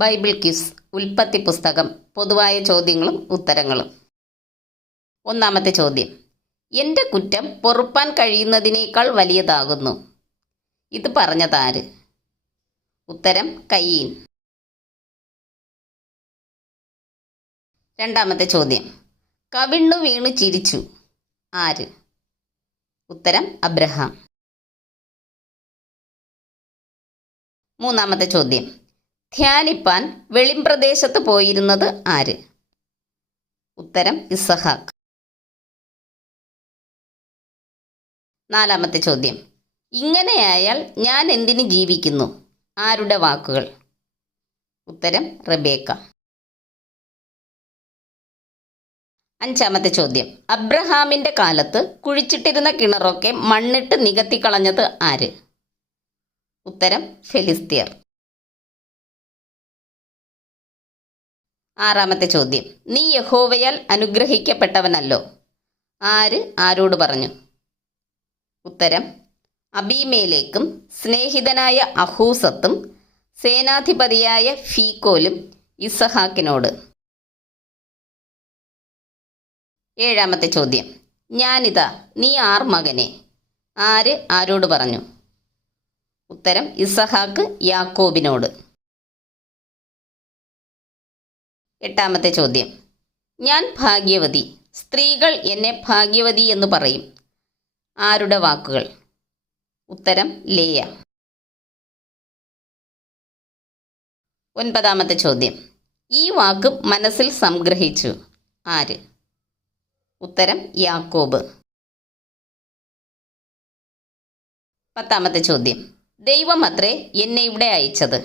Bible quiz ഉൽപ്പത്തി പുസ്തകം പൊതുവായ ചോദ്യങ്ങളും ഉത്തരങ്ങളും. ഒന്നാമത്തെ ചോദ്യം, എൻ്റെ കുറ്റം പൊറുപ്പാൻ കഴിയുന്നതിനേക്കാൾ വലിയതാകുന്നു. ഇത് പറഞ്ഞതാര്? ഉത്തരം കയീൻ. രണ്ടാമത്തെ ചോദ്യം, കവിണ്ണു വീണു ചിരിച്ചു. ആര്? ഉത്തരം അബ്രഹാം. മൂന്നാമത്തെ ചോദ്യം, ധ്യാനിപ്പാൻ വെളിമ്പ്രദേശത്ത് പോയിരുന്നത് ആര്? ഉത്തരം ഇസഹാക്ക്. നാലാമത്തെ ചോദ്യം, ഇങ്ങനെയായാൽ ഞാൻ എന്തിന് ജീവിക്കുന്നു? ആരുടെ വാക്കുകൾ? ഉത്തരം റെബേക്ക. അഞ്ചാമത്തെ ചോദ്യം, അബ്രഹാമിൻ്റെ കാലത്ത് കുഴിച്ചിട്ടിരുന്ന കിണറൊക്കെ മണ്ണിട്ട് നികത്തിക്കളഞ്ഞത് ആര്? ഉത്തരം ഫെലിസ്ത്യർ. ആറാമത്തെ ചോദ്യം, നീ യഹോവയാൽ അനുഗ്രഹിക്കപ്പെട്ടവനല്ലോ. ആര് ആരോട് പറഞ്ഞു? ഉത്തരം അബീമേലേക്കും സ്നേഹിതനായ അഹൂസത്തും സേനാധിപതിയായ ഫീക്കോലും ഇസഹാക്കിനോട്. ഏഴാമത്തെ ചോദ്യം, ഞാനിതാ നീ ആർ മകനെ. ആര് ആരോട് പറഞ്ഞു? ഉത്തരം ഇസഹാക്ക് യാക്കോബിനോട്. എട്ടാമത്തെ ചോദ്യം, ഞാൻ ഭാഗ്യവതി, സ്ത്രീകൾ എന്നെ ഭാഗ്യവതി എന്ന് പറയും. ആരുടെ വാക്കുകൾ? ഉത്തരം ലേയ. ഒൻപതാമത്തെ ചോദ്യം, ഈ വാക്ക് മനസ്സിൽ സംഗ്രഹിച്ചു. ആര്? ഉത്തരം യാക്കോബ്. പത്താമത്തെ ചോദ്യം, ദൈവമത്രേ എന്നെ ഇവിടെ അയച്ചത്.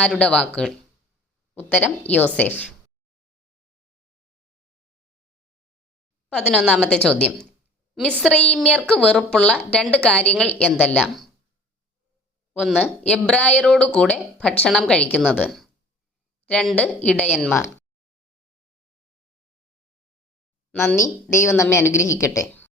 ആരുടെ വാക്കുകൾ? ഉത്തരം യോസേഫ്. 11ാമത്തെ ചോദ്യം, മിസ്രയീമ്യർക്ക് വെറുപ്പുള്ള 2 കാര്യങ്ങൾ എന്തെല്ലാം? 1 എബ്രായരോടു കൂടെ ഭക്ഷണം കഴിക്കുന്നത്. 2 ഇടയന്മാർ. നന്ദി. ദൈവം നമ്മെ അനുഗ്രഹിക്കട്ടെ.